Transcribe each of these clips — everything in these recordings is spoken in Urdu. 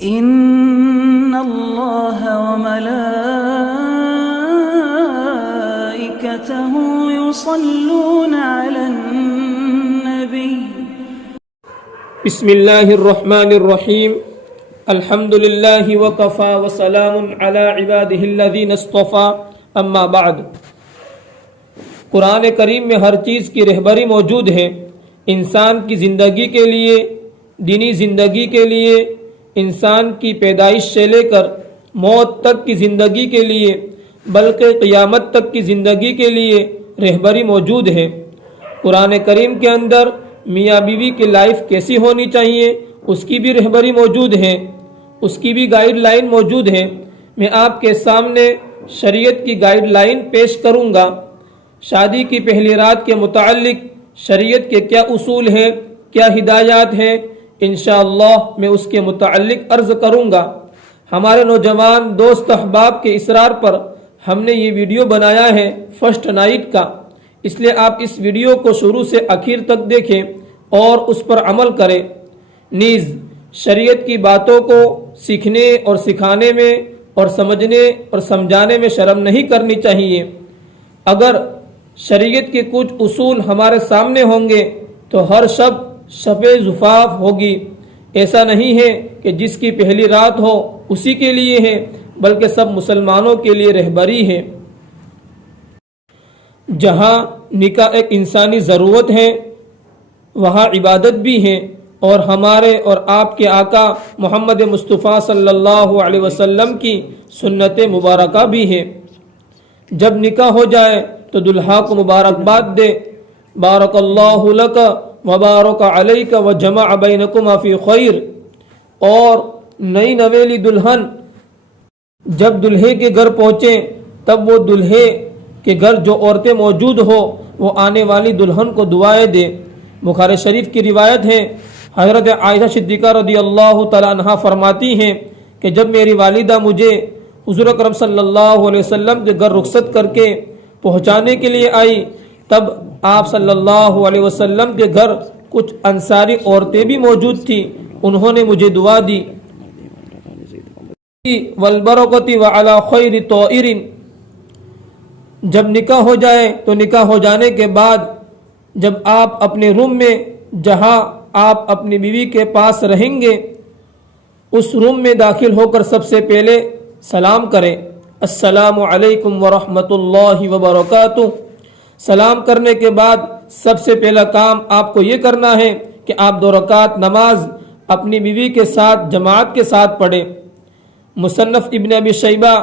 إن الله وملائكته يصلون على النبي بسم اللہ الرحمن الرحیم الحمد للہ وکفى وسلام علی عبادہ الذین اصطفى اما بعد۔ قرآن کریم میں ہر چیز کی رہبری موجود ہے، انسان کی زندگی کے لیے، دینی زندگی کے لیے، انسان کی پیدائش سے لے کر موت تک کی زندگی کے لیے، بلکہ قیامت تک کی زندگی کے لیے رہبری موجود ہے۔ قرآن کریم کے اندر میاں بیوی کی لائف کیسی ہونی چاہیے اس کی بھی رہبری موجود ہے، اس کی بھی گائیڈ لائن موجود ہے۔ میں آپ کے سامنے شریعت کی گائیڈ لائن پیش کروں گا۔ شادی کی پہلی رات کے متعلق شریعت کے کیا اصول ہیں، کیا ہدایات ہیں، انشاءاللہ میں اس کے متعلق عرض کروں گا۔ ہمارے نوجوان دوست احباب کے اصرار پر ہم نے یہ ویڈیو بنایا ہے فرسٹ نائٹ کا، اس لیے آپ اس ویڈیو کو شروع سے آخر تک دیکھیں اور اس پر عمل کریں۔ نیز شریعت کی باتوں کو سیکھنے اور سکھانے میں اور سمجھنے اور سمجھانے میں شرم نہیں کرنی چاہیے۔ اگر شریعت کے کچھ اصول ہمارے سامنے ہوں گے تو ہر شب شب زفاف ہوگی۔ ایسا نہیں ہے کہ جس کی پہلی رات ہو اسی کے لیے ہے، بلکہ سب مسلمانوں کے لیے رہبری ہے۔ جہاں نکاح ایک انسانی ضرورت ہے وہاں عبادت بھی ہے، اور ہمارے اور آپ کے آقا محمد مصطفیٰ صلی اللہ علیہ وسلم کی سنت مبارکہ بھی ہے۔ جب نکاح ہو جائے تو دلہا کو مبارکباد دے، بارک اللہ لک وبارک علیک وجمع بینکما فی خیر۔ اور نئی نویلی دلہن جب دلہے کے گھر پہنچے تب وہ دلہے کہ گھر جو عورتیں موجود ہو وہ آنے والی دلہن کو دعائیں دے۔ بخاری شریف کی روایت ہے، حضرت عائشہ صدیقہ رضی اللہ تعالی عنہا فرماتی ہیں کہ جب میری والدہ مجھے حضور اکرم صلی اللہ علیہ وسلم کے گھر رخصت کر کے پہنچانے کے لیے آئی، تب آپ صلی اللہ علیہ وسلم کے گھر کچھ انصاری عورتیں بھی موجود تھیں۔ انہوں نے مجھے دعا دی، والبرکۃ وعلی خیر طائر۔ جب نکاح ہو جائے تو نکاح ہو جانے کے بعد جب آپ اپنے روم میں جہاں آپ اپنی بیوی کے پاس رہیں گے اس روم میں داخل ہو کر سب سے پہلے سلام کریں، السلام علیکم ورحمۃ اللہ وبرکاتہ۔ سلام کرنے کے بعد سب سے پہلا کام آپ کو یہ کرنا ہے کہ آپ 2 رکعت نماز اپنی بیوی کے ساتھ جماعت کے ساتھ پڑھیں۔ مصنف ابن ابی شیبہ،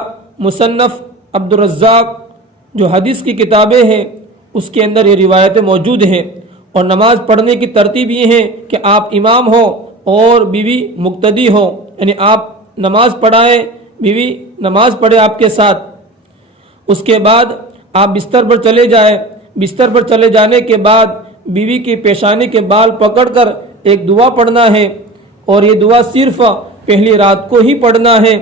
مصنف عبدالرزاق جو حدیث کی کتابیں ہیں اس کے اندر یہ روایتیں موجود ہیں۔ اور نماز پڑھنے کی ترتیب یہ ہے کہ آپ امام ہو اور بیوی مقتدی ہو، یعنی آپ نماز پڑھائیں، بیوی نماز پڑھے آپ کے ساتھ۔ اس کے بعد آپ بستر پر چلے جائیں۔ بستر پر چلے جانے کے بعد بیوی کی پیشانی کے بال پکڑ کر ایک دعا پڑھنا ہے، اور یہ دعا صرف پہلی رات کو ہی پڑھنا ہے۔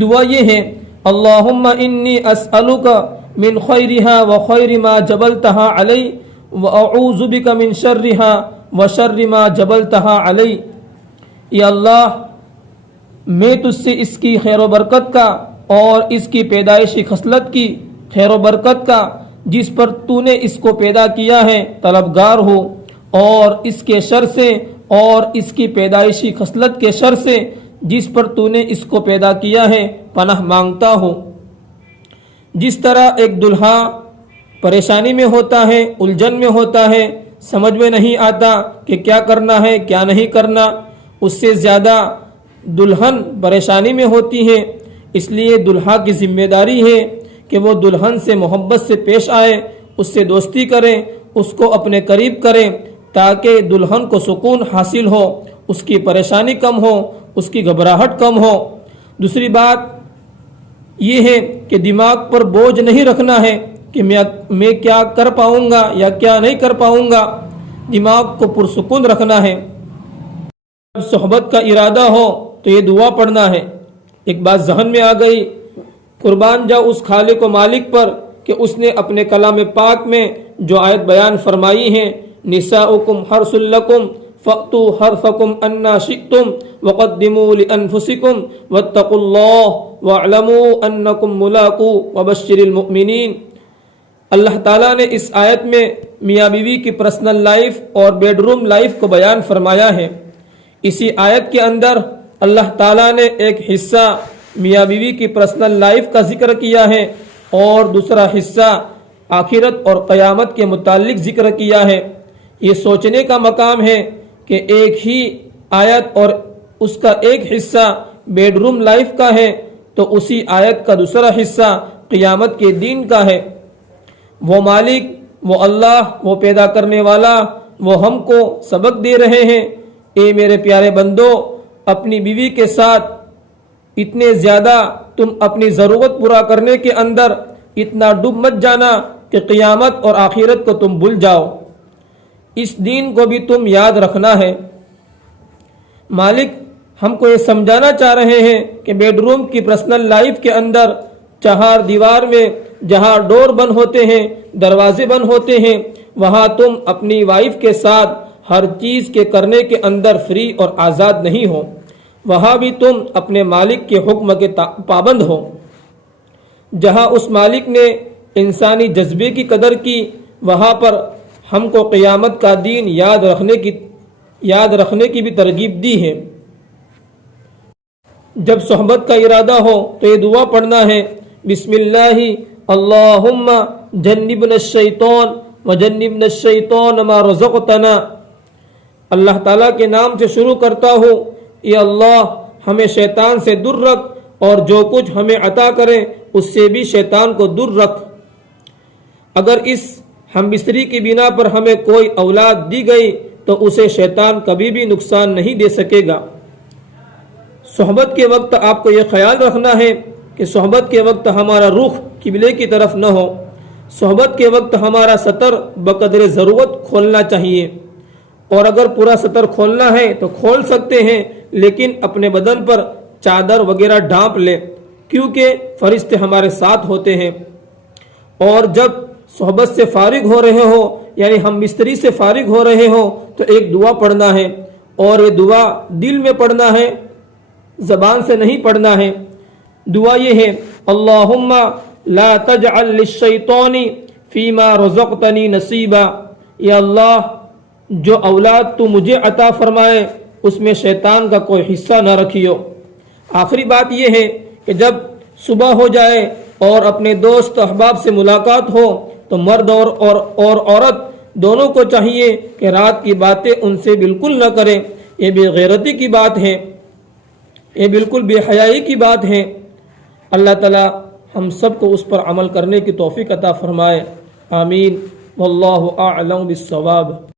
دعا یہ ہے، اللہم انی اسألک من خیرها وخیر ما جبلتها علی واعوذ بک من شرها وشر ما جبلتها علی۔ یا اللہ میں تجھ سے اس کی خیر و برکت کا اور اس کی پیدائشی خصلت کی خیر و برکت کا جس پر تو نے اس کو پیدا کیا ہے طلبگار ہو، اور اس کے شر سے اور اس کی پیدائشی خصلت کے شر سے جس پر تو نے اس کو پیدا کیا ہے پناہ مانگتا ہوں۔ جس طرح ایک دلہا پریشانی میں ہوتا ہے، الجھن میں ہوتا ہے، سمجھ میں نہیں آتا کہ کیا کرنا ہے کیا نہیں کرنا، اس سے زیادہ دلہن پریشانی میں ہوتی ہے۔ اس لیے دلہا کی ذمہ داری ہے کہ وہ دلہن سے محبت سے پیش آئے، اس سے دوستی کریں، اس کو اپنے قریب کریں تاکہ دلہن کو سکون حاصل ہو، اس کی پریشانی کم ہو، اس کی گھبراہٹ کم ہو۔ دوسری بات یہ ہے کہ دماغ پر بوجھ نہیں رکھنا ہے کہ میں کیا کر پاؤں گا یا کیا نہیں کر پاؤں گا، دماغ کو پرسکون رکھنا ہے۔ جب صحبت کا ارادہ ہو تو یہ دعا پڑھنا ہے۔ ایک بات ذہن میں آ گئی، قربان جاؤ اس خالق و مالک پر کہ اس نے اپنے کلام پاک میں جو آیت بیان فرمائی ہیں، نساؤکم حرث لکم فأتوا حرثكم أنا شئتم وقدموا لأنفسكم واتقوا الله واعلموا أنكم ملاقوه وبشر المؤمنين۔ اللہ تعالیٰ نے اس آیت میں میاں بیوی کی پرسنل لائف اور بیڈ روم لائف کو بیان فرمایا ہے۔ اسی آیت کے اندر اللہ تعالیٰ نے ایک حصہ میاں بیوی کی پرسنل لائف کا ذکر کیا ہے اور دوسرا حصہ آخرت اور قیامت کے متعلق ذکر کیا ہے۔ یہ سوچنے کا مقام ہے کہ ایک ہی آیت اور اس کا ایک حصہ بیڈ روم لائف کا ہے تو اسی آیت کا دوسرا حصہ قیامت کے دین کا ہے۔ وہ مالک، وہ اللہ، وہ پیدا کرنے والا، وہ ہم کو سبق دے رہے ہیں، اے میرے پیارے بندو، اپنی بیوی کے ساتھ اتنے زیادہ تم اپنی ضرورت پورا کرنے کے اندر اتنا ڈوب مت جانا کہ قیامت اور آخرت کو تم بھول جاؤ۔ اس دین کو بھی تم یاد رکھنا ہے۔ مالک ہم کو یہ سمجھانا چاہ رہے ہیں کہ بیڈ روم کی پرسنل لائف کے اندر چہار دیوار میں جہاں ڈور بند ہوتے ہیں، دروازے بند ہوتے ہیں، وہاں تم اپنی وائف کے ساتھ ہر چیز کے کرنے کے اندر فری اور آزاد نہیں ہو، وہاں بھی تم اپنے مالک کے حکم کے پابند ہو۔ جہاں اس مالک نے انسانی جذبے کی قدر کی، وہاں پر ہم کو قیامت کا دین یاد رکھنے کی بھی ترغیب دی ہے۔ جب صحبت کا ارادہ ہو تو یہ دعا پڑھنا ہے، بسم اللہ اللہم جنبنا الشیطان وجنبنا الشیطان ما رزقتنا۔ اللہ تعالیٰ کے نام سے شروع کرتا ہوں، اے اللہ ہمیں شیطان سے دور رکھ اور جو کچھ ہمیں عطا کرے اس سے بھی شیطان کو دور رکھ۔ اگر اس ہم بستری کی بنا پر ہمیں کوئی اولاد دی گئی تو اسے شیطان کبھی بھی نقصان نہیں دے سکے گا۔ صحبت کے وقت آپ کو یہ خیال رکھنا ہے کہ صحبت کے وقت ہمارا رخ قبلے کی طرف نہ ہو۔ صحبت کے وقت ہمارا سطر بقدر ضرورت کھولنا چاہیے، اور اگر پورا سطر کھولنا ہے تو کھول سکتے ہیں، لیکن اپنے بدن پر چادر وغیرہ ڈھانپ لے، کیونکہ فرشتے ہمارے ساتھ ہوتے ہیں۔ اور جب صحبت سے فارغ ہو رہے ہو، یعنی ہم بستری سے فارغ ہو رہے ہو، تو ایک دعا پڑھنا ہے، اور یہ دعا دل میں پڑھنا ہے، زبان سے نہیں پڑھنا ہے۔ دعا یہ ہے، اللہم لا تجعل للشیطان فیما رزقتنی نصیبا۔ یا اللہ جو اولاد تو مجھے عطا فرمائے اس میں شیطان کا کوئی حصہ نہ رکھیو۔ آخری بات یہ ہے کہ جب صبح ہو جائے اور اپنے دوست احباب سے ملاقات ہو تو مرد اور عورت دونوں کو چاہیے کہ رات کی باتیں ان سے بالکل نہ کریں۔ یہ بے غیرتی کی بات ہے، یہ بالکل بے حیائی کی بات ہے۔ اللہ تعالی ہم سب کو اس پر عمل کرنے کی توفیق عطا فرمائے، آمین۔ واللہ اعلم بالصواب۔